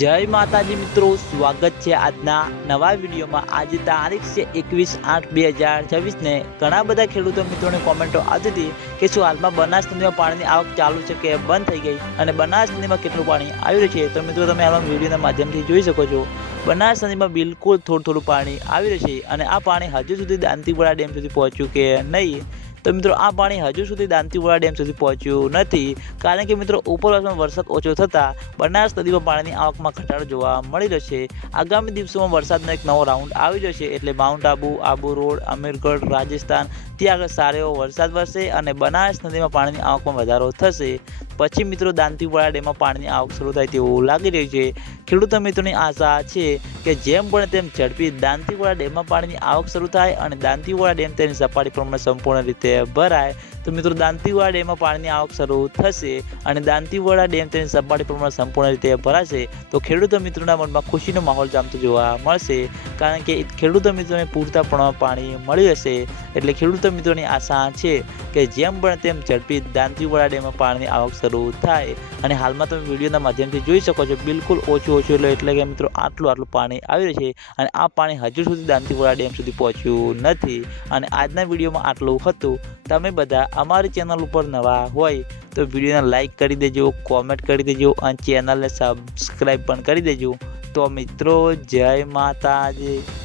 જય માતાજી મિત્રો, સ્વાગત છે આજના નવા વિડીયોમાં। આજે તારીખ છે 21/8/2026 ને ઘણા બધા ખેડૂતો મિત્રોની કોમેન્ટો આવતી હતી કે શું હાલમાં બનાસ નદીમાં પાણીની આવક ચાલુ છે કે બંધ થઈ ગઈ અને બનાસ નદીમાં કેટલું પાણી આવી રહ્યું છે। તો મિત્રો તમે હાલમાં વિડીયોના માધ્યમથી જોઈ શકો છો બનાસ નદીમાં બિલકુલ થોડું પાણી આવી રહ્યું છે અને આ પાણી હજુ સુધી દાંતીવાડા ડેમ સુધી પહોંચ્યું કે નહીં। તો મિત્રો આ પાણી હજુ સુધી દાંતીવાડા ડેમ સુધી પહોંચ્યું નથી, કારણ કે મિત્રો ઉપરવાસમાં વરસાદ ઓછો થતાં બનાસ નદીમાં પાણીની આવકમાં ઘટાડો જોવા મળી રહ્યો છે। આગામી દિવસોમાં વરસાદનો એક નવો રાઉન્ડ આવી રહ્યો છે, એટલે માઉન્ટ આબુ, આબુ રોડ, અમીરગઢ, રાજસ્થાન ત્યાં આગળ સારો એવો વરસાદ વરસે અને બનાસ નદીમાં પાણીની આવકમાં વધારો થશે। પછી મિત્રો દાંતીવાડા ડેમમાં પાણીની આવક શરૂ થાય તેવું લાગી રહ્યું છે। ખેડૂતો મિત્રોની આશા છે કે જેમ બને તેમ ઝડપી દાંતીવાડા ડેમમાં પાણીની આવક શરૂ થાય અને દાંતીવાડા ડેમ તેની સપાટી પ્રમાણે સંપૂર્ણ રીતે ભરાય। તો મિત્રો દાંતીવાડા ડેમમાં પાણીની આવક શરૂ થશે અને દાંતીવાડા ડેમ તેની સપાટી પ્રમાણે સંપૂર્ણ રીતે ભરાશે તો ખેડૂતો મિત્રોના મનમાં ખુશીનો માહોલ જામતો જોવા મળશે, કારણ કે ખેડૂતો મિત્રોને પૂરતા પ્રમાણમાં પાણી મળી હશે। એટલે ખેડૂતો મિત્રોની આશા છે કે જેમ બને તેમ ઝડપી દાંતીવાડા ડેમમાં પાણીની આવક શરૂ થાય। અને હાલમાં તમે વિડીયોના માધ્યમથી જોઈ શકો છો બિલકુલ ઓછું એટલે કે મિત્રો આટલું પાણી આવી રહ્યું છે અને આ પાણી હજુ સુધી દાંતીવાડા ડેમ સુધી પહોંચ્યું નથી। અને આજના વિડીયોમાં આટલું હતું। તમે બધા અમારી ચેનલ ઉપર નવા હોય તો વિડીયોને લાઈક કરી દેજો, કોમેન્ટ કરી દેજો અને ચેનલને સબસ્ક્રાઈબ પણ કરી દેજો। તો મિત્રો જય માતાજી।